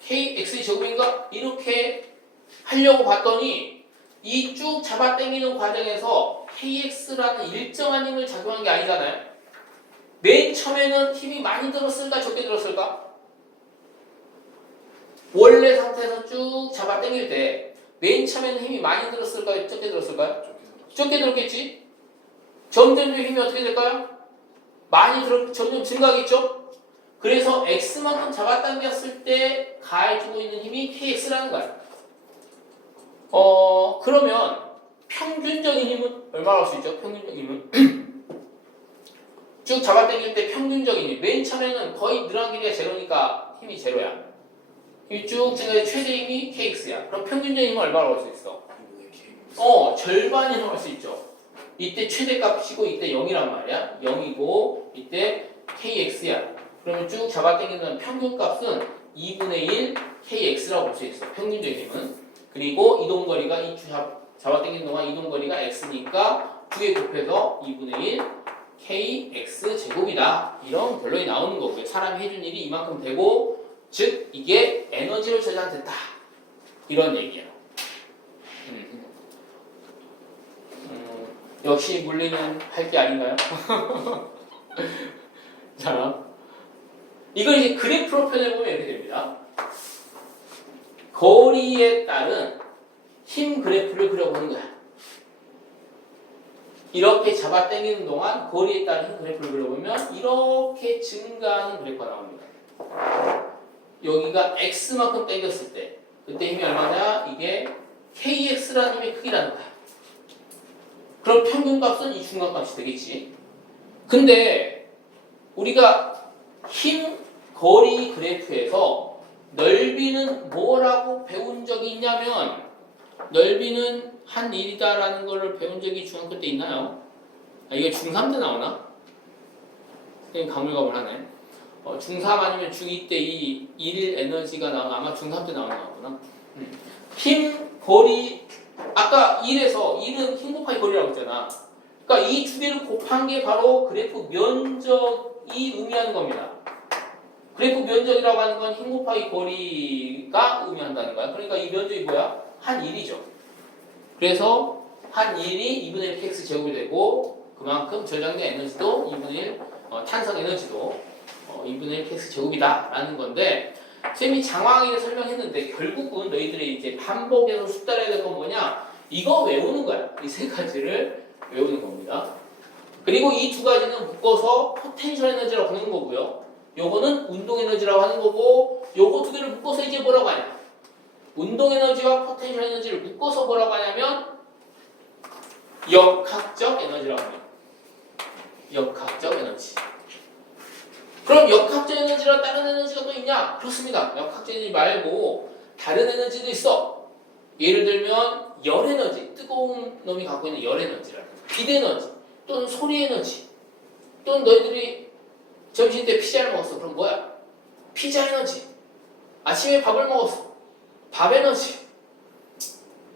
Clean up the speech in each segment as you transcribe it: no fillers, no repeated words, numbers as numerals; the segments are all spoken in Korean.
kx 제곱인가? 이렇게 하려고 봤더니 이 쭉 잡아당기는 과정에서 kx라는 일정한 힘을 작용한 게 아니잖아요. 맨 처음에는 힘이 많이 들었을까 적게 들었을까? 원래 상태에서 쭉 잡아당길 때 맨 처음에는 힘이 많이 들었을까요? 적게 들었을까요? 적게 들었겠지? 점점 힘이 어떻게 될까요? 점점 증가하겠죠? 그래서 x만큼 잡아당겼을 때 가해주고 있는 힘이 kx라는 거야. 그러면 평균적인 힘은 얼마나 할 수 있죠? 평균적인 힘은 쭉 잡아당길 때 평균적인 힘. 맨 처음에는 거의 늘어난 길이가 제로니까 힘이 제로야. 힘이 쭉 증가해 최대 힘이 kx야. 그럼 평균적인 힘은 얼마나 할 수 있어? 절반이 넘을 수 있죠. 이때 최대값이고 이때 0이란 말이야. 0이고 이때 kx야. 그러면 쭉 잡아당기는 평균값은 2분의 1 kx라고 볼 수 있어. 평균적인 힘은. 그리고 이동거리가 이 잡아당기는 동안 이동거리가 x니까 2개 곱해서 2분의 1 kx 제곱이다. 이런 결론이 나오는 거고요. 사람이 해준 일이 이만큼 되고 즉 이게 에너지를 저장했다. 이런 얘기예요. 역시 물리는 할 게 아닌가요? 자, 이걸 이제 그래프로 표현해보면 이렇게 됩니다. 거리에 따른 힘 그래프를 그려보는 거야. 이렇게 잡아당기는 동안 거리에 따른 힘 그래프를 그려보면 이렇게 증가하는 그래프가 나옵니다. 여기가 x만큼 당겼을 때 그때 힘이 얼마냐? 이게 kx라는 힘의 크기라는 거야. 그럼 평균값은 이 중간값이 되겠지. 근데 우리가 힘 거리 그래프에서 넓이는 뭐라고 배운 적이 있냐면 넓이는 한 1이다라는 거를 배운 적이 중학교 때 있나요? 이게 중3 때 나오나? 그냥 가물가물하네. 중3 아니면 중2 때 이 1 에너지가 나오나? 아마 중3 때 나오나 보구나. 힘 거리 아까 1에서 1은 힘 곱하기 거리라고 했잖아. 그러니까 이 두 개를 곱한 게 바로 그래프 면적이 의미하는 겁니다. 그래프 면적이라고 하는 건 힘 곱하기 거리가 의미한다는 거야. 그러니까 이 면적이 뭐야? 한 1이죠. 그래서 한 1이 2분의 1 kx 제곱이 되고 그만큼 저장된 에너지도 2분의 1 탄성 에너지도 2분의 1 kx 제곱이다 라는 건데 쌤이 장황하게 설명했는데 결국은 너희들이 이제 반복해서 숙달해야 될 건 뭐냐? 이거 외우는 거야. 이 세 가지를 외우는 겁니다. 그리고 이 두 가지는 묶어서 포텐셜 에너지라고 부르는 거고요. 요거는 운동 에너지라고 하는 거고 요거 두 개를 묶어서 이제 뭐라고 하냐? 운동 에너지와 포텐셜 에너지를 묶어서 뭐라고 하냐면 역학적 에너지라고 합니다. 역학적 에너지. 그럼 역학적 에너지랑 다른 에너지가 또 있냐? 그렇습니다. 역학적 에너지 말고 다른 에너지도 있어. 예를 들면 열 에너지, 뜨거운 놈이 갖고 있는 열 에너지라든가 빛 에너지 또는 소리 에너지 또는 너희들이 점심 때 피자를 먹었어. 그럼 뭐야? 피자 에너지. 아침에 밥을 먹었어. 밥 에너지.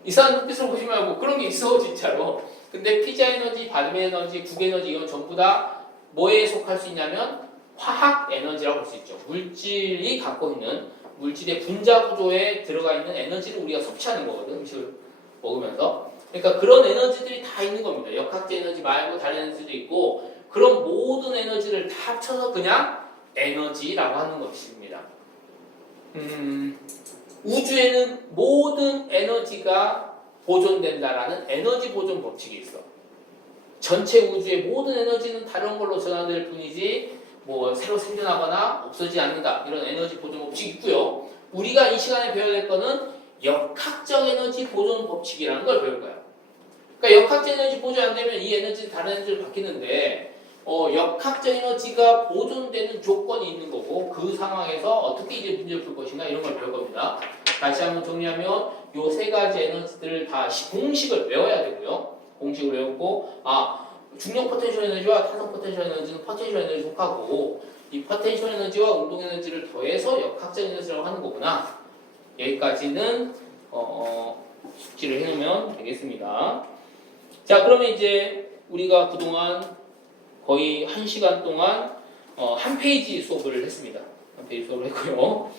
이상한 눈빛으로 보지 말고 그런 게 있어 진짜로. 근데 피자 에너지, 밥 에너지, 국 에너지 이건 전부 다 뭐에 속할 수 있냐면 화학 에너지라고 볼 수 있죠. 물질이 갖고 있는 물질의 분자 구조에 들어가 있는 에너지를 우리가 섭취하는 거거든. 음식을 먹으면서. 그러니까 그런 에너지들이 다 있는 겁니다. 역학적 에너지 말고 다른 에너지도 있고 그런 모든 에너지를 다 합쳐서 그냥 에너지라고 하는 것입니다. 우주에는 모든 에너지가 보존된다라는 에너지 보존 법칙이 있어. 전체 우주의 모든 에너지는 다른 걸로 전환될 뿐이지 뭐 새로 생겨나거나 없어지지 않는다. 이런 에너지 보존 법칙이 있고요. 우리가 이 시간에 배워야 될 거는 역학적 에너지 보존 법칙이라는 걸 배울 거야. 그러니까 역학적 에너지 보존 안 되면 이 에너지는 다른 에너지로 바뀌는데 역학적 에너지가 보존되는 조건이 있는 거고 그 상황에서 어떻게 이제 문제를 풀 것인가 이런 걸 배울 겁니다. 다시 한번 정리하면 요 세 가지 에너지들을 다 공식을 외워야 되고요. 공식을 외웠고 중력 포텐셜 에너지와 탄성 포텐셜 에너지는 포텐셜 에너지에 속하고 이 포텐셜 에너지와 운동 에너지를 더해서 역학적 에너지라고 하는 거구나. 여기까지는 숙지를 해놓으면 되겠습니다. 자, 그러면 이제 우리가 그동안 거의 1시간 동안 한 페이지 수업을 했습니다. 한 페이지 수업을 했고요.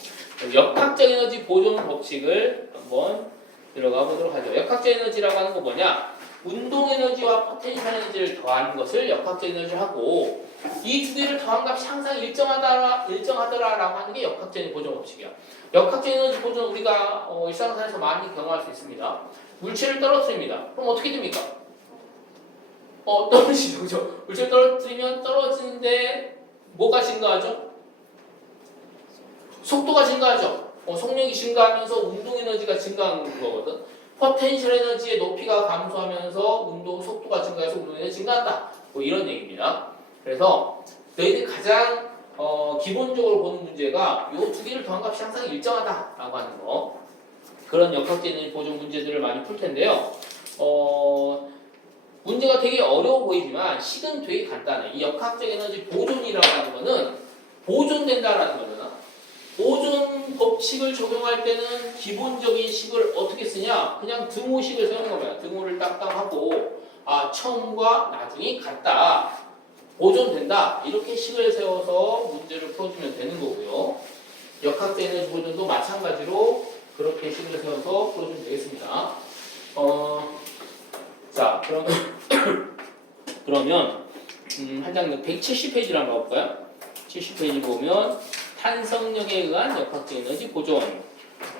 역학적 에너지 보존 법칙을 한번 들어가 보도록 하죠. 역학적 에너지라고 하는 거 뭐냐? 운동 에너지와 포텐셜 에너지를 더하는 것을 역학적 에너지를 하고 이 두 개를 더한 값이 항상 일정하더라라고 하는 게 역학적 에너지 보존 법칙이야. 역학적 에너지 보존 우리가 일상생활에서 많이 경험할 수 있습니다. 물체를 떨어뜨립니다. 그럼 어떻게 됩니까? 떨어지죠. 그죠? 물체를 떨어뜨리면 떨어지는데 뭐가 증가하죠? 속도가 증가하죠. 속력이 증가하면서 운동 에너지가 증가하는 거거든. 포텐셜 에너지의 높이가 감소하면서 운동 속도가 증가해서 운동 에너지 증가한다. 뭐 이런 얘기입니다. 그래서 너희들 가장 기본적으로 보는 문제가 이 두 개를 더한 값이 항상 일정하다라고 하는 거. 그런 역학적 에너지 보존 문제들을 많이 풀 텐데요. 문제가 되게 어려워 보이지만 식은 되게 간단해. 이 역학적 에너지 보존이라고 하는 거는 보존된다라는 거잖아. 보존 법칙을 적용할 때는 기본적인 식을 어떻게 쓰냐? 그냥 등호식을 세우는 거야. 등호를 딱딱 하고 처음과 나중이 같다. 보존된다. 이렇게 식을 세워서 문제를 풀어주면 되는 거고요. 역학적 에너지 보존도 마찬가지로 그렇게 식을 세워서 풀어주면 되겠습니다. 자, 그러면 한 장 170페이지를 한번 가볼까요? 70페이지 보면 탄성력에 의한 역학적 에너지 보존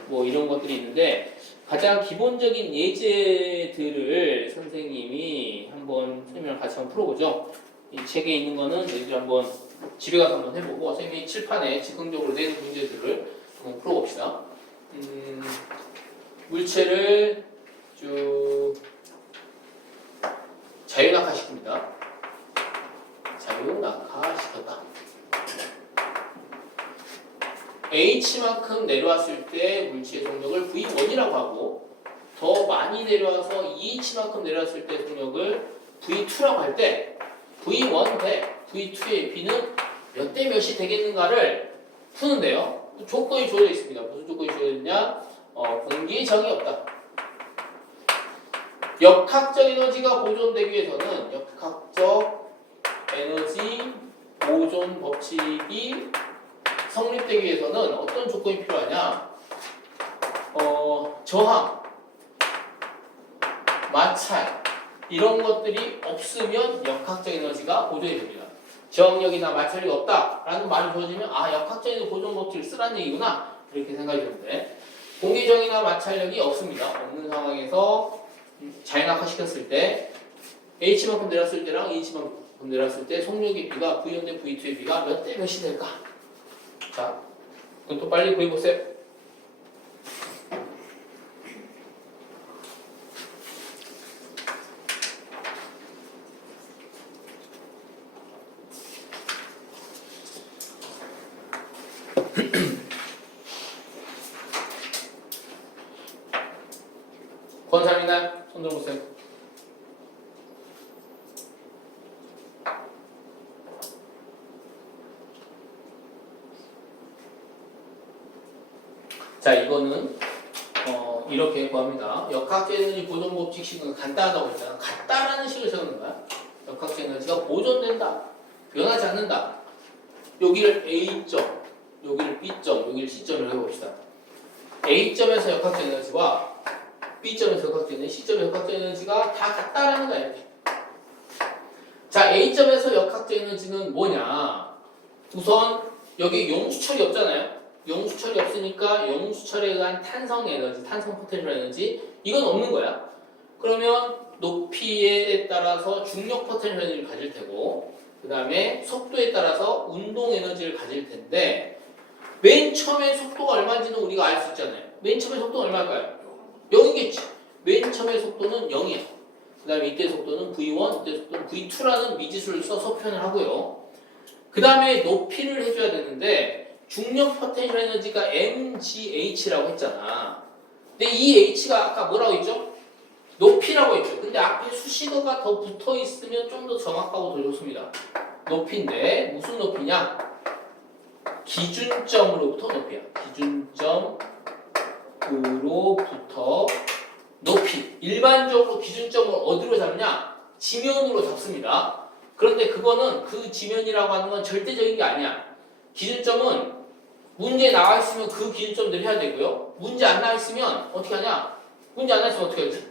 뭐 이런 것들이 있는데 가장 기본적인 예제들을 선생님이 한번 설명을 같이 한번 풀어보죠. 이 책에 있는 거는 너희들 한번 집에 가서 한번 해보고 선생님이 칠판에 즉흥적으로 내는 문제들을 한번 풀어봅시다. 물체를 쭉 자유낙하시킵니다. 자유낙하시켰다. H만큼 내려왔을 때 물체의 속력을 V1이라고 하고 더 많이 내려와서 2H만큼 내려왔을 때 속력을 V2라고 할 때 V1 대 V2의 B는 몇 대 몇이 되겠는가를 푸는데요. 조건이 주어져 있습니다. 무슨 조건이 주어져 있냐? 공기의 저항이 없다. 역학적 에너지가 보존되기 위해서는 역학적 에너지 보존 법칙이 성립되기 위해서는 어떤 조건이 필요하냐? 저항, 마찰 이런 것들이 없으면 역학적 에너지가 보존이 됩니다. 저항력이나 마찰이 없다라는 말이 주어지면 역학적 에너지 보존 법칙을 쓰라는 얘기구나 이렇게 생각이 드는데 공기저항이나 마찰력이 없습니다. 없는 상황에서 자유낙하시켰을 때 H만큼 내렸을 때랑 H만큼 내렸을 때 속력의 B가 V1 대 V2의 B가 몇 대 몇이 될까? 자, 그럼 또 빨리 구해보세요. 권사입니다. 손 들어보세요. 자, 이거는 이렇게 구합니다. 역학적 에너지 보존 법칙식은 간단하다고 했잖아. 같다라는 식을 세우는 거야. 역학적 에너지가 보존된다. 변하지 않는다. 여기를 A점, 여기를 B점, 여기를 C점으로 해봅시다. A점에서 역학적 에너지와 B점에서 역학적 에너지, C점에서 역학적 에너지가 다 같다라는 거야. 이렇게. 자, A점에서 역학적 에너지는 뭐냐? 우선 여기 용수철이 없잖아요. 용수철이 없으니까 용수철에 의한 탄성 에너지, 탄성 포텐셜 에너지 이건 없는 거야. 그러면 높이에 따라서 중력 포텐셜 에너지를 가질 테고 그 다음에 속도에 따라서 운동 에너지를 가질 텐데 맨 처음에 속도가 얼마인지는 우리가 알 수 있잖아요. 맨 처음에 속도가 얼마일까요? 0이겠지. 맨 처음에 속도는 0이야. 그 다음에 이때 속도는 V1, 이때 속도는 V2라는 미지수를 써서 표현을 하고요. 그 다음에 높이를 해줘야 되는데 중력 포텐셜 에너지가 mgh라고 했잖아. 근데 이 h가 아까 뭐라고 했죠? 높이라고 했죠. 근데 앞에 수식어가 더 붙어 있으면 좀 더 정확하고 더 좋습니다. 높이인데 무슨 높이냐? 기준점으로부터 높이야. 기준점으로부터 높이. 일반적으로 기준점을 어디로 잡냐? 지면으로 잡습니다. 그런데 그거는 그 지면이라고 하는 건 절대적인 게 아니야. 기준점은 문제 나와 있으면 그 기준점들 해야 되고요. 문제 안 나와 있으면 어떻게 하냐? 문제 안 나와 있으면 어떻게 하지?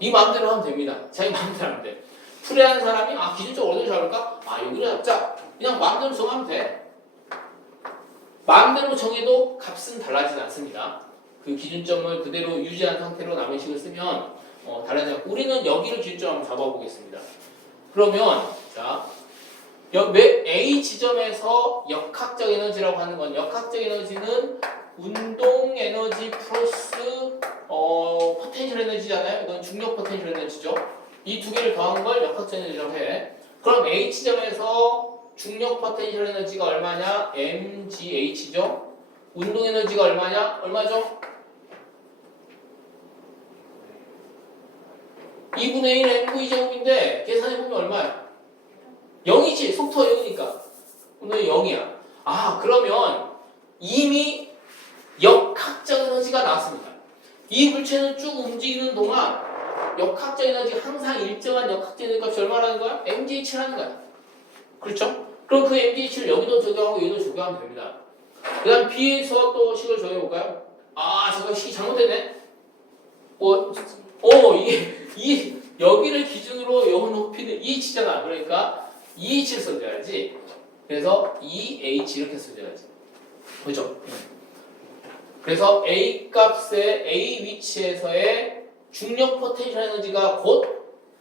네 마음대로 하면 됩니다. 자기 마음대로 하면 돼. 풀이하는 사람이 기준점 어디를 잡을까? 여기를 잡자. 그냥 마음대로 정하면 돼. 마음대로 정해도 값은 달라지지 않습니다. 그 기준점을 그대로 유지한 상태로 남의 식을 쓰면 달라지지 않고 우리는 여기를 기준점 한번 잡아보겠습니다. 그러면 자, 왜 A 지점에서 역학적 에너지라고 하는 건 역학적 에너지는 운동 에너지 플러스 포텐셜 에너지잖아요. 이건 중력 포텐셜 에너지죠. 이 두 개를 더한 걸 역학적 에너지라고 해. 그럼 A 지점에서 중력 포텐셜 에너지가 얼마냐? mgH죠. 운동 에너지가 얼마냐? 얼마죠? 2분의 1 mv제곱인데 계산해보면 얼마야? 0이지. 속도가 0이니까 오늘 0이야. 그러면 이미 역학적 에너지가 나왔습니다. 이 물체는 쭉 움직이는 동안 역학적 에너지가 항상 일정한 역학적 에너지 값이 얼마라는 거야? mgH라는 거야. 그렇죠? 그럼 그 mgH를 여기도 적용하고 여기도 적용하면 됩니다. 그 다음 B에서 또 식을 적용해볼까요? 잠깐 식이 잘못됐네? 이게 여기를 기준으로 요 높이는 EH잖아. 그러니까 EH를 써줘야지. 그래서 EH 이렇게 써줘야지. 그죠? 그래서 A 값의 A 위치에서의 중력 포텐셜 에너지가 곧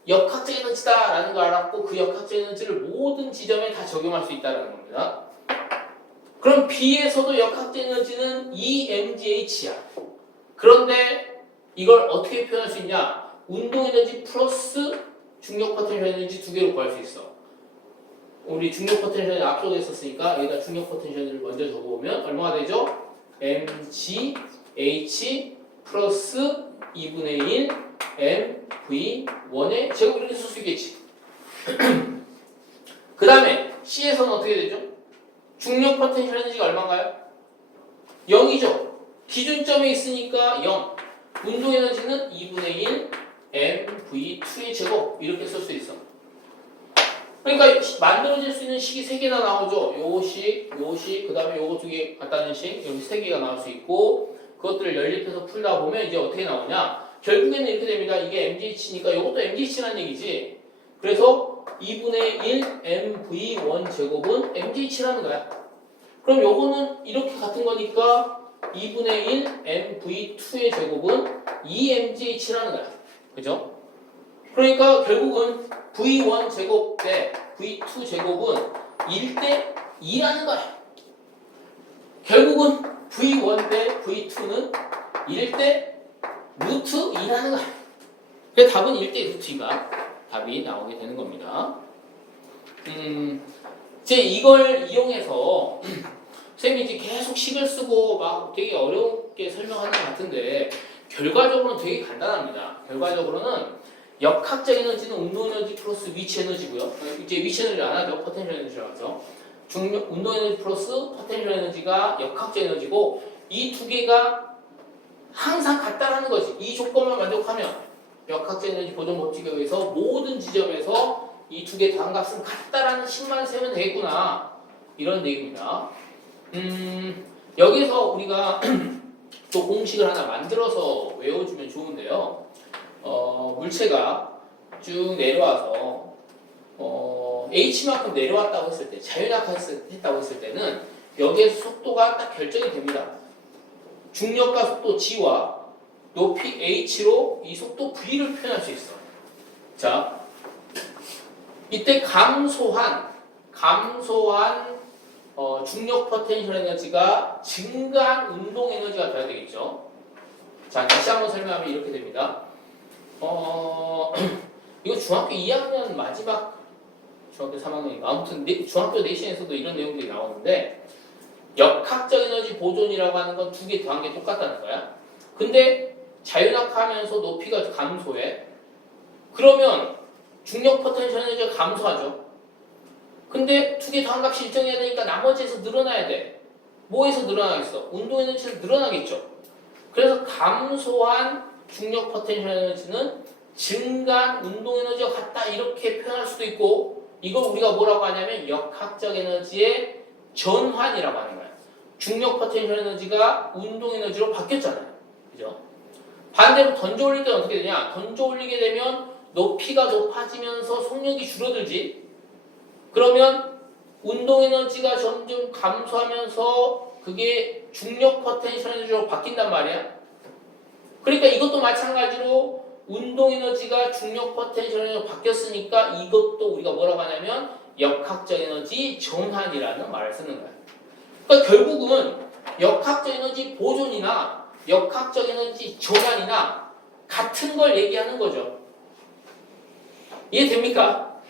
역학적 에너지다라는 걸 알았고 그 역학적 에너지를 모든 지점에 다 적용할 수 있다는 겁니다. 그럼 B에서도 역학적 에너지는 EmgH야. 그런데 이걸 어떻게 표현할 수 있냐? 운동 에너지 플러스 중력 포텐셜 에너지 두 개로 구할 수 있어. 우리 중력 포텐셜 앞쪽에 있었으니까 여기다 중력 포텐셜을 먼저 적어보면 얼마가 되죠? mgh 플러스 2분의 1 mv1의 제곱 이렇게 쓸 수 있겠지. 그 다음에 C에서는 어떻게 되죠? 중력 포텐셜 에너지가 얼마인가요? 0이죠. 기준점에 있으니까 0. 운동 에너지는 2분의 1 mv2의 제곱 이렇게 쓸 수 있어. 그러니까 만들어질 수 있는 식이 3개나 나오죠. 요 식, 그 다음에 요거 2개 같다는 식, 여기 3개가 나올 수 있고 그것들을 연립해서 풀다 보면 이제 어떻게 나오냐? 결국에는 이렇게 됩니다. 이게 mgH니까 요것도 mgH라는 얘기지. 그래서 2분의 1 mv1 제곱은 mgH라는 거야. 그럼 요거는 이렇게 같은 거니까 2분의 1 mv2의 제곱은 2mgH라는 거야. 그죠? 그러니까 결국은 v1 제곱 대 v2 제곱은 1대 2라는 거야. 결국은 v1 대 v2는 1대 루트 2라는 거야. 그래서 답은 1대 루트 2가 답이 나오게 되는 겁니다. 이제 이걸 이용해서 쌤이 이제 계속 식을 쓰고 막 되게 어렵게 설명하는 것 같은데 결과적으로는 되게 간단합니다. 결과적으로는 역학적 에너지는 운동 에너지 플러스 위치 에너지고요. 이제 위치 에너지 안 하죠. 포텐셜 에너지라고 하죠. 운동 에너지 플러스 포텐셜 에너지가 역학적 에너지고 이 두 개가 항상 같다라는 거지. 이 조건만 만족하면 역학적 에너지 보존 법칙에 의해서 모든 지점에서 이 두 개 더한값은 같다라는 식만 세면 되겠구나. 이런 얘기입니다. 여기서 우리가 또 공식을 하나 만들어서 외워주면 좋은데요. 물체가 쭉 내려와서 h만큼 내려왔다고 했을 때, 자유낙하했다고 했을 때는 여기에서 속도가 딱 결정이 됩니다. 중력과 속도 g와 높이 h로 이 속도 v를 표현할 수 있어. 자, 이때 감소한 중력 포텐셜 에너지가 증가한 운동 에너지가 돼야 되겠죠. 자, 다시 한번 설명하면 이렇게 됩니다. 이거 중학교 2학년 마지막 중학교 3학년인가 아무튼 중학교 내신에서도 이런 내용들이 나오는데 역학적 에너지 보존이라고 하는 건 두 개 더한 게 똑같다는 거야. 근데 자유낙하하면서 높이가 감소해. 그러면 중력 포텐셜 에너지가 감소하죠. 근데 두 개 더한 값이 일정해야 되니까 나머지에서 늘어나야 돼. 뭐에서 늘어나겠어? 운동 에너지에서 늘어나겠죠. 그래서 감소한 중력 포텐셜 에너지는 증가한 운동 에너지와 같다 이렇게 표현할 수도 있고 이걸 우리가 뭐라고 하냐면 역학적 에너지의 전환이라고 하는 거야. 중력 포텐셜 에너지가 운동 에너지로 바뀌었잖아요. 그죠? 반대로 던져 올릴 때는 어떻게 되냐? 던져 올리게 되면 높이가 높아지면서 속력이 줄어들지. 그러면 운동 에너지가 점점 감소하면서 그게 중력 포텐셜 에너지로 바뀐단 말이야. 그러니까 이것도 마찬가지로 운동 에너지가 중력 포텐셜 에너지로 바뀌었으니까 이것도 우리가 뭐라고 하냐면 역학적 에너지 전환이라는 말을 쓰는 거야. 그러니까 결국은 역학적 에너지 보존이나 역학적 에너지 전환이나 같은 걸 얘기하는 거죠. 이해됩니까?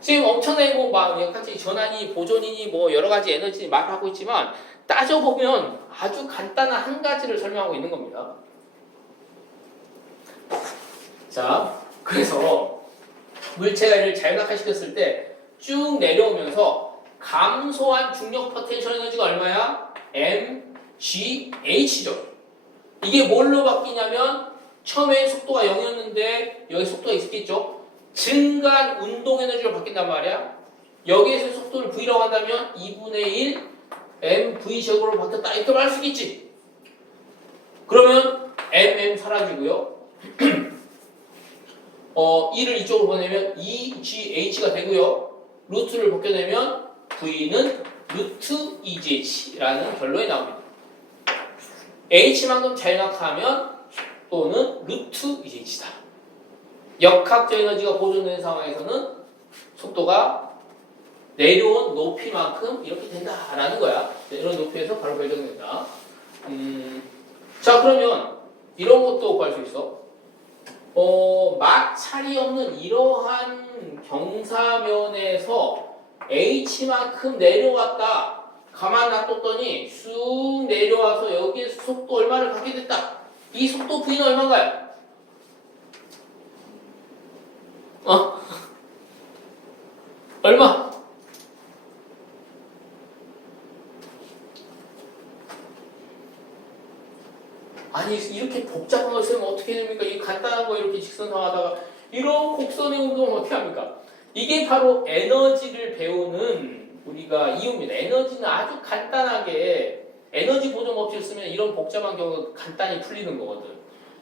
지금 엄청나게 막 역학적 전환이 보존이니 뭐 여러 가지 에너지 말하고 있지만 따져보면 아주 간단한 한 가지를 설명하고 있는 겁니다. 자, 그래서 물체가 이를 자연낙하시켰을 때 쭉 내려오면서 감소한 중력 포텐셜 에너지가 얼마야? mgh죠. 이게 뭘로 바뀌냐면 처음에 속도가 0이었는데 여기 속도가 있겠죠? 증가한 운동 에너지로 바뀐단 말이야. 여기에서 속도를 v라고 한다면 2분의 1 mv제곱으로 바뀌었다 이렇게 말할 수 있겠지. 그러면 mm 사라지고요. 1을 이쪽으로 보내면 2gh가 되고요. 루트를 벗겨내면 v는 루트 2gh라는 결론이 나옵니다. h만큼 자연낙하하면 또는 루트 2gh다. 역학적 에너지가 보존된 상황에서는 속도가 내려온 높이만큼 이렇게 된다라는 거야. 이런 높이에서 바로 결정된다. 자, 그러면 이런 것도 구할 수 있어. 마찰이 없는 이러한 경사면에서 h만큼 내려왔다. 가만 놔뒀더니 쑥 내려와서 여기에서 속도 얼마를 갖게 됐다. 이 속도 v는 얼마인가요? 얼마? 아니 이렇게 복잡한 걸 쓰면 어떻게 됩니까? 이 간단한 거 이렇게 직선상 하다가 이런 곡선의 운동을 어떻게 합니까? 이게 바로 에너지를 배우는 우리가 이유입니다. 에너지는 아주 간단하게 에너지 보존 법칙을 쓰면 이런 복잡한 경우가 간단히 풀리는 거거든.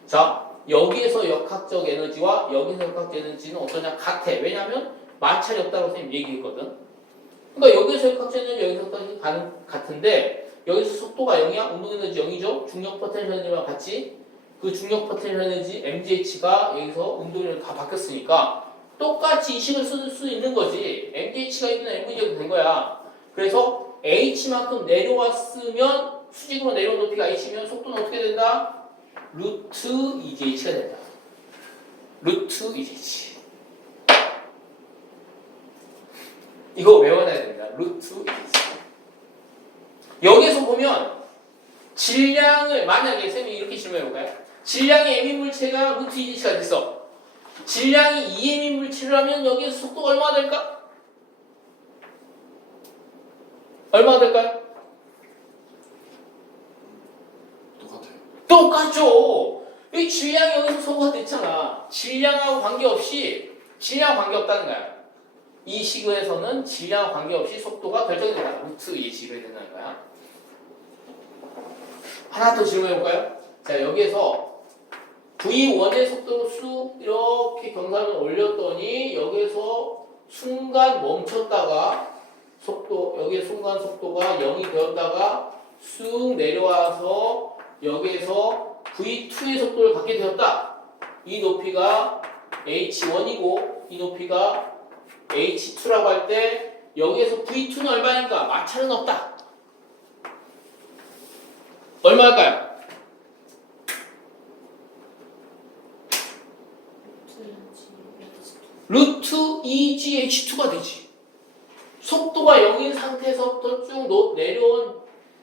자, 여기에서 역학적 에너지와 여기서 역학적 에너지는 어떠냐? 같아. 왜냐하면 마찰이 없다고 선생님 얘기했거든. 그러니까 여기서 역학적 에너지 여기서 역학적 에너지 같은데 여기서 속도가 0이야? 운동 에너지 0이죠? 중력 포텐셜 에너지와 같이 그 중력 포텐셜 에너지 mgh가 여기서 운동 에너지 다 바뀌었으니까 똑같이 이 식을 쓸 수 있는 거지. mgh가 있는 mv가 된 거야. 그래서 h만큼 내려왔으면 수직으로 내려온 높이가 h면 속도는 어떻게 된다? 루트 2jh가 된다. 루트 2jh. 이거 외워놔야 됩니다. 루트 2jh. 여기서 보면 질량을 만약에 쌤이 이렇게 질문해볼까요? 질량이 m인 물체가 루트 2jh가 됐어. 질량이 2m인 물체라면 여기에서 속도가 얼마나 될까? 얼마나 될까요? 똑같죠. 이 질량이 여기서 소모가 됐잖아. 질량하고 관계없이 질량 관계없다는 거야. 이 시그에서는 질량과 관계없이 속도가 결정이 된다. 루트 2jh가 된다는 거야. 하나 더 질문해볼까요? 자, 여기에서 V1의 속도로 쑥 이렇게 경사면을 올렸더니 여기에서 순간 멈췄다가 속도, 여기에 순간 속도가 0이 되었다가 쑥 내려와서 여기에서 V2의 속도를 갖게 되었다. 이 높이가 H1이고 이 높이가 H2라고 할 때 여기에서 V2는 얼마인가? 마찰은 없다. 얼마일까요? 루트 2gh2가 되지. 속도가 0인 상태에서부터 쭉 내려온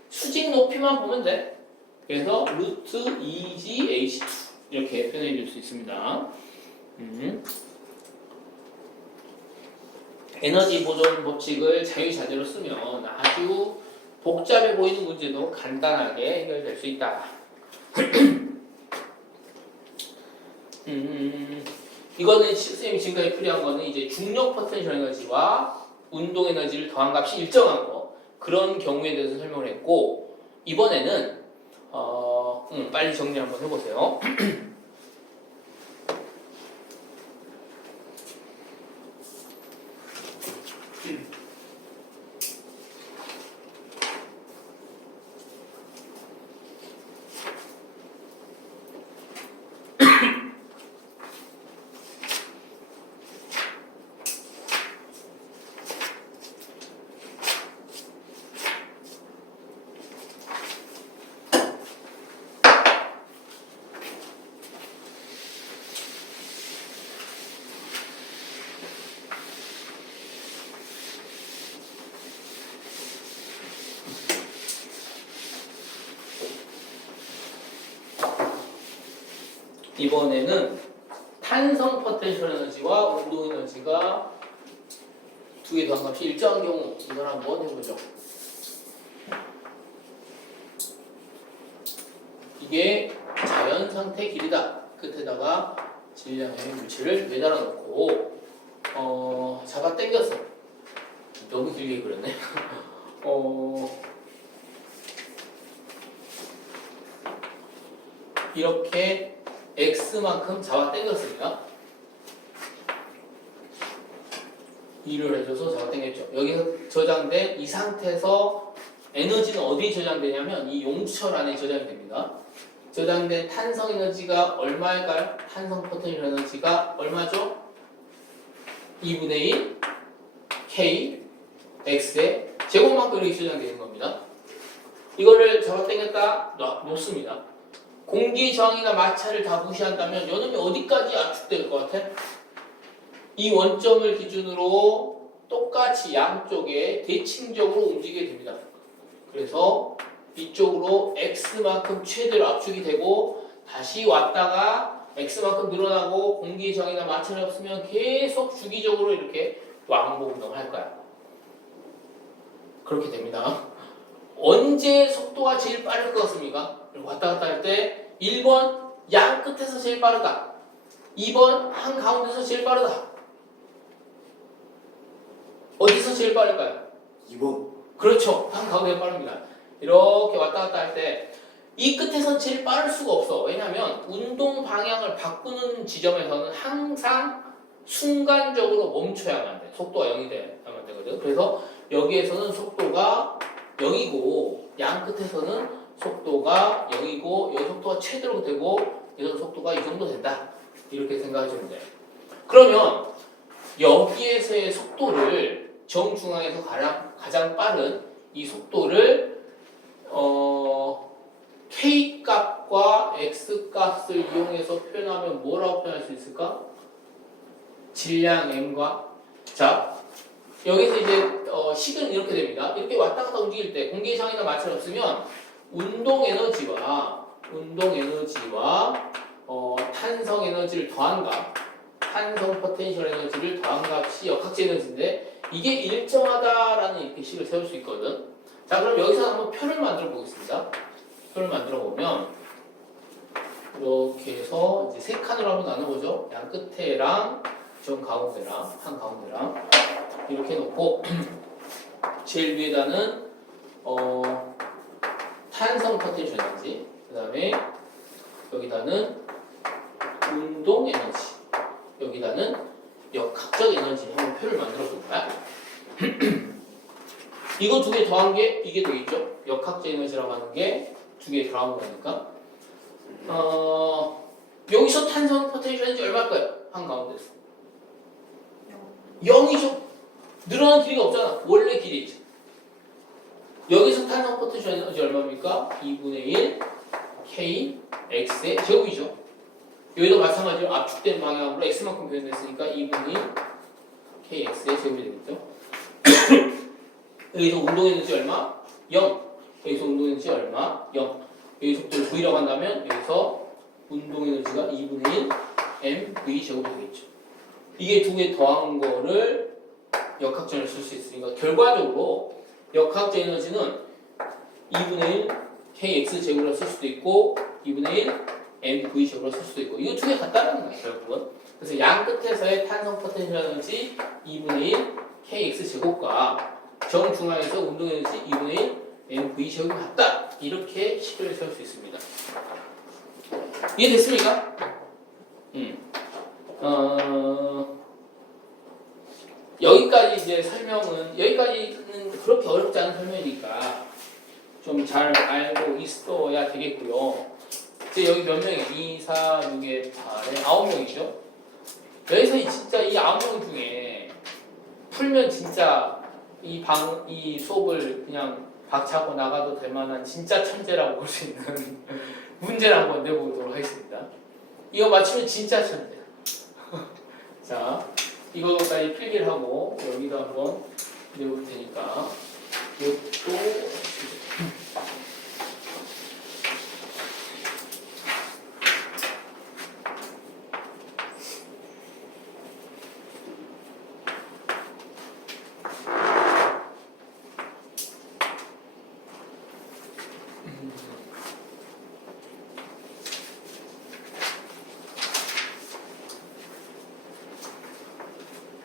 수직 높이만 보면 돼. 그래서 루트 2gh2 이렇게 표현해 줄 수 있습니다. 에너지 보존 법칙을 자유자재로 쓰면 아주 복잡해 보이는 문제도 간단하게 해결될 수 있다. 이거는 선생님이 지금까지 풀이한 거는 이제 중력 포텐셜 에너지와 운동 에너지를 더한 값이 일정한 거. 그런 경우에 대해서 설명을 했고 이번에는 빨리 정리 한번 해보세요. 이번에는 탄성 포텐셜 에너지와 운동 에너지가 두 개 더한 값이 일정한 경우 이걸 한번 해보죠. 이게 자연 상태 길이다. 끝에다가 질량의 물체를 매달아 놓고 잡아 당겼어. 너무 길게 그렸네. 이렇게 x만큼 잡아 당겼습니다. 2를 해줘서 잡아 당겼죠. 여기서 저장된 이 상태에서 에너지는 어디에 저장되냐면 이 용철 안에 저장이 됩니다. 저장된 탄성 에너지가 얼마일까요? 탄성 포텐셜 에너지가 얼마죠? 2분의 1 K X의 제곱만큼 이렇게 저장되는 겁니다. 이거를 잡아 당겼다 놓습니다. 공기 저항이나 마찰을 다 무시한다면 요놈이 어디까지 압축될 것 같아? 이 원점을 기준으로 똑같이 양쪽에 대칭적으로 움직이게 됩니다. 그래서 이쪽으로 X만큼 최대로 압축이 되고 다시 왔다가 X만큼 늘어나고 공기 저항이나 마찰이 없으면 계속 주기적으로 이렇게 왕복 운동을 할 거야. 그렇게 됩니다. 언제 속도가 제일 빠를 것 같습니까? 왔다 갔다 할 때 1번 양 끝에서 제일 빠르다. 2번 한 가운데서 제일 빠르다. 어디서 제일 빠를까요? 2번. 그렇죠. 한 가운데가 빠릅니다. 이렇게 왔다 갔다 할 때 이 끝에선 제일 빠를 수가 없어. 왜냐하면 운동 방향을 바꾸는 지점에서는 항상 순간적으로 멈춰야만 돼. 속도가 0이 돼야만 되거든. 그래서 여기에서는 속도가 0이고 양 끝에서는 속도가 0이고 이 속도가 최대로 되고 이 속도가 이 정도 된다. 이렇게 생각하시면 돼요. 그러면 여기에서의 속도를 정중앙에서 가장 빠른 이 속도를 K 값과 X 값을 이용해서 표현하면 뭐라고 표현할 수 있을까? 질량 M과 자 여기서 이제 식은 이렇게 됩니다. 이렇게 왔다 갔다 움직일 때 공기의 저항이나 마찰이 없으면 운동 에너지와 탄성 에너지를 더한 값, 탄성 포텐셜 에너지를 더한 값이 역학적 에너지인데 이게 일정하다라는 이렇게 식을 세울 수 있거든. 자, 그럼 여기서 한번 표를 만들어 보겠습니다. 표를 만들어 보면 이렇게 해서 이제 세 칸으로 한번 나눠보죠. 양 끝에랑 정 가운데랑 한 가운데랑 이렇게 놓고 제일 위에다는 탄성 포텐셜 에너지, 그 다음에 여기다는 운동 에너지, 여기다는 역학적 에너지 한번 표를 만들어 볼까요? 이거 두 개 더한 게 이게 되겠죠? 역학적 에너지라고 하는 게 두 개 더한 거니까 여기서 탄성 포텐셜 에너지 얼마일까요? 한 가운데서 0이죠. 늘어나는 길이가 없잖아. 원래 길이죠. 여기서 탄성 포텐셜 에너지 얼마입니까? 2분의 1 K X의 제곱이죠. 여기도 마찬가지로 압축된 방향으로 X만큼 표현됐으니까 2분의 1 K X의 제곱이 되겠죠. 여기서 운동 에너지 얼마? 0. 여기서 운동 에너지 얼마? 0. 여기 속도를 V라고 한다면 여기서 운동 에너지가 2분의 1 mv 제곱이 되겠죠. 이게 두 개 더한 거를 역학전을 쓸 수 있으니까 결과적으로 역학적 에너지는 2분의 1 kx 제곱으로 쓸 수도 있고 2분의 1 mv 제곱으로 쓸 수도 있고 이거 두 개 같다는 거예요 결국은. 그래서 양 끝에서의 탄성 포텐셜 에너지 2분의 1 kx 제곱과 정중앙에서 운동에너지 2분의 1 mv 제곱이 같다. 이렇게 식을 세울 수 있습니다. 이해됐습니까? 여기까지 이제 설명은 여기까지는 그렇게 어렵지 않은 설명이니까 좀 잘 알고 있어야 되겠고요. 이제 여기 몇 명이에요? 2, 4, 6에 8에 9명이죠. 여기서 진짜 이 9명 중에 풀면 진짜 이 수업을 그냥 박차고 나가도 될 만한 진짜 천재라고 볼 수 있는 문제를 한번 내보도록 하겠습니다. 이거 맞추면 진짜 천재. 자, 이거까지 필기를 하고 여기도 한번 내볼 테니까 이것도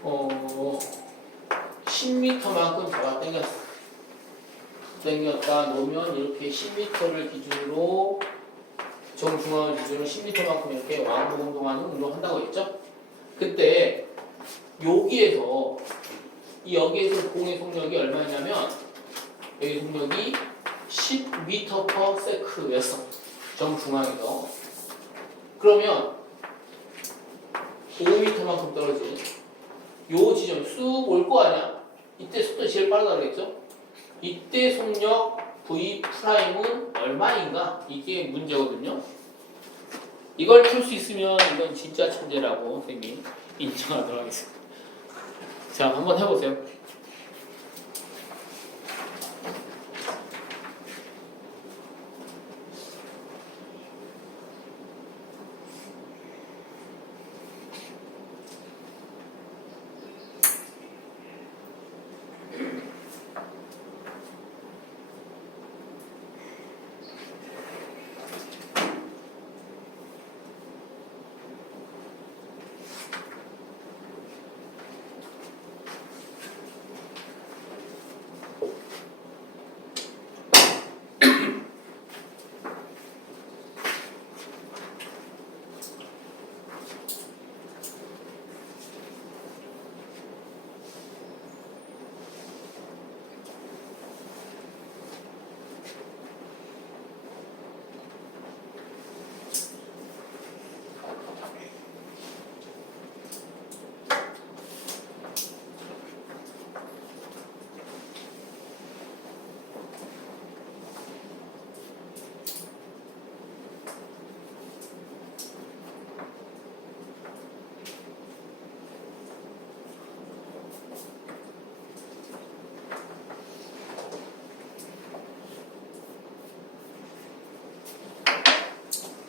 어, 10m만큼 잡아 당겼다 놓으면 이렇게 10m를 기준으로 정중앙을 기준으로 10m만큼 이렇게 왕복 운동하는 운동한다고 했죠? 그때 여기에서 공의 속력이 얼마냐면 여기 속력이 10m/s였어. 정중앙에서. 그러면 5m만큼 떨어진 요 지점 쑥 올 거 아니야? 이때 속도 제일 빠르다 그랬죠? 이때 속력 V'은 얼마인가? 이게 문제거든요. 이걸 풀 수 있으면 이건 진짜 천재라고 선생님이 인정하도록 하겠습니다. 자, 한번 해보세요.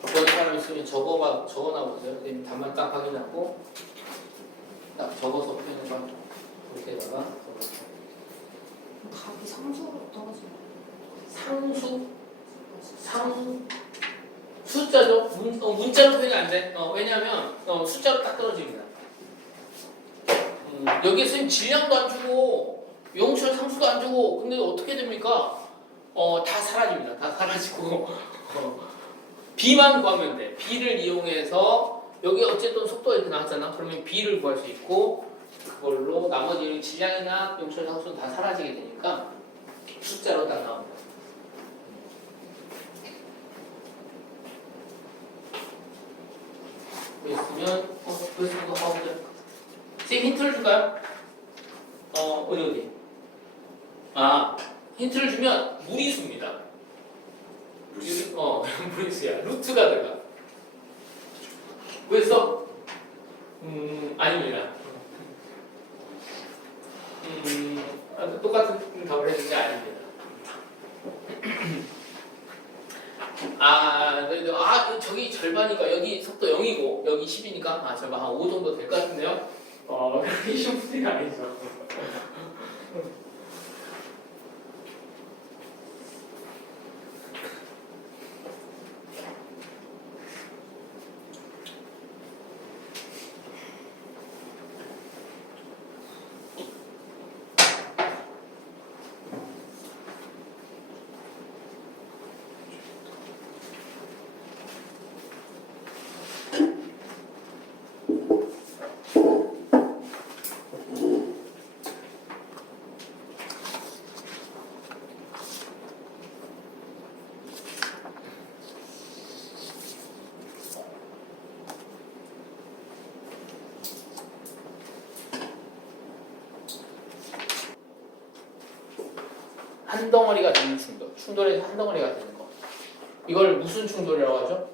그런 사람 있으면 적어놔 보세요. 선생님 답만 딱 확인하고 딱 적어서 표현해봐. 이렇게다가 답이 상수로 떨어지네. 상수 숫자죠. 문자로 표현이 안 돼. 왜냐하면 숫자로 딱 떨어집니다. 여기 선생님 질량도 안 주고 용철 상수도 안 주고 근데 어떻게 됩니까? 다 사라집니다. 다 사라지고 B만 구하면 돼. B를 이용해서 여기 어쨌든 속도가 이렇게 나왔잖아. 그러면 B를 구할 수 있고 그걸로 나머지 질량이나 용철 상수는 다 사라지게 되니까 숫자로 딱 나옵니다. 그랬으면 그랬으면 더 하고 선생님 힌트를 줄까요? 어디? 힌트를 주면 무리수입니다. 무리수야. 루트가 들어가. 왜써? 아닙니다. 똑같은 답을 했는데 아닙니다. 저기 절반이니까 여기 속도 0이고 여기 10이니까 절반 한 5 정도 될 것 같은데요? 그렇게 쉬운 문제가 아니죠. 한 덩어리가 되는 충돌. 충돌에서 한 덩어리가 되는 거. 이걸 무슨 충돌이라고 하죠?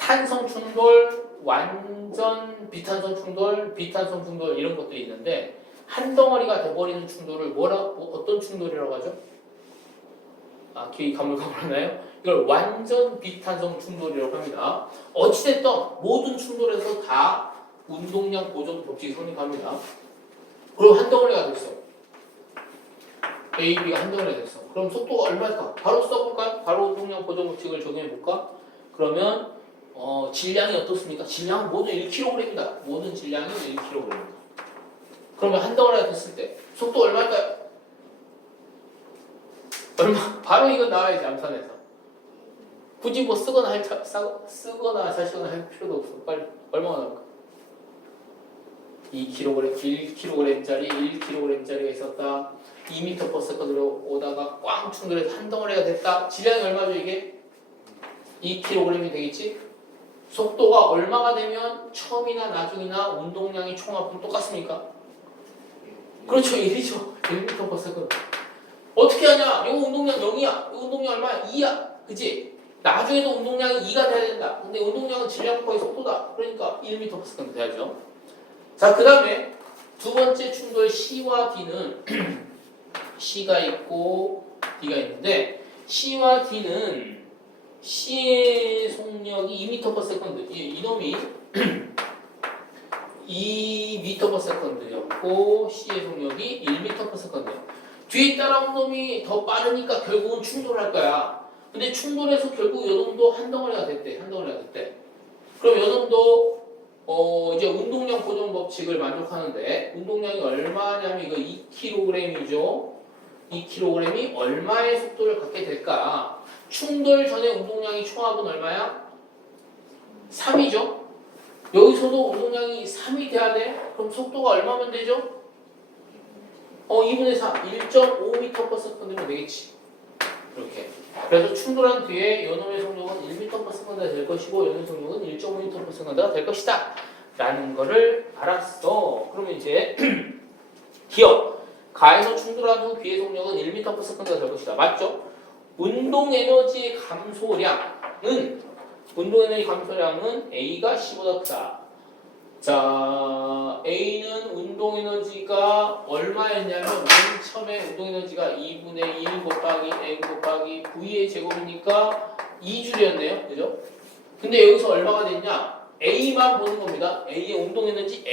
탄성 충돌, 완전 비탄성 충돌, 비탄성 충돌 이런 것들이 있는데 한 덩어리가 돼버리는 충돌을 어떤 충돌이라고 하죠? 아, 기억이 가물가물하나요? 이걸 완전 비탄성 충돌이라고 합니다. 어찌됐든 모든 충돌에서 다 운동량 보존 법칙이 성립합니다. 그럼 한 덩어리가 됐어. A, B가 한 덩어리가 됐어. 그럼 속도가 얼마일까? 바로 써볼까요? 바로 운동량 보존 법칙을 적용해볼까? 그러면 질량이 어떻습니까? 질량은 모두 1kg입니다. 모든 질량이 1kg입니다. 그러면 한 덩어리가 됐을 때 속도 얼마일까요? 얼마? 바로 이건 나와야지 암산해서. 굳이 뭐 쓰거나 사시거나 할 필요도 없어. 빨리 얼마가 나올까? 2kg, 1kg짜리 1kg짜리가 있었다. 2m/s로 오다가 꽝 충돌해서 한 덩어리가 됐다. 질량이 얼마죠 이게? 2kg이 되겠지? 속도가 얼마가 되면 처음이나 나중이나 운동량이 총합은 똑같습니까? 그렇죠. 1이죠. 1m/s. 어떻게 하냐? 이거 운동량 0이야. 이거 운동량 얼마야? 2야. 그치? 나중에도 운동량이 2가 돼야 된다. 근데 운동량은 질량 곱하기 속도다. 그러니까 1m/s 돼야죠. 자, 그 다음에 두 번째 충돌 C와 D는 C가 있고 D가 있는데 C와 D는 C의 속력이 2m/s. 이놈이 2m/s였고 C의 속력이 1m/s예요. 뒤에 따라온 놈이 더 빠르니까 결국은 충돌할 거야. 근데 충돌해서 결국 요놈도 한 덩어리가 됐대. 한 덩어리가 됐대. 그럼 요놈도 이제 운동량 보존 법칙을 만족하는데 운동량이 얼마냐면 이거 2kg이죠. 2kg이 얼마의 속도를 갖게 될까? 충돌 전에 운동량이 총합은 얼마야? 3이죠. 여기서도 운동량이 3이 돼야 돼. 그럼 속도가 얼마면 되죠? 2분의 3, 1.5m/s면 되겠지. 이렇게. 그래서 충돌한 뒤에 요놈의 속력은 1m/s가 될 것이고 요놈의 속력은 1.5m/s가 될 것이다. 라는 거를 알았어. 그러면 이제 기억. 가에서 충돌한 후 B의 속력은 1m/s가 될 것이다. 맞죠? 운동 에너지 감소량은 A가 C보다 크다. 자, A는 운동에너지가 얼마였냐면 맨 처음에 운동에너지가 2분의 1 곱하기 N 곱하기 V의 제곱이니까 2줄이었네요. 그죠? 근데 여기서 얼마가 됐냐? A만 보는 겁니다. A의 운동에너지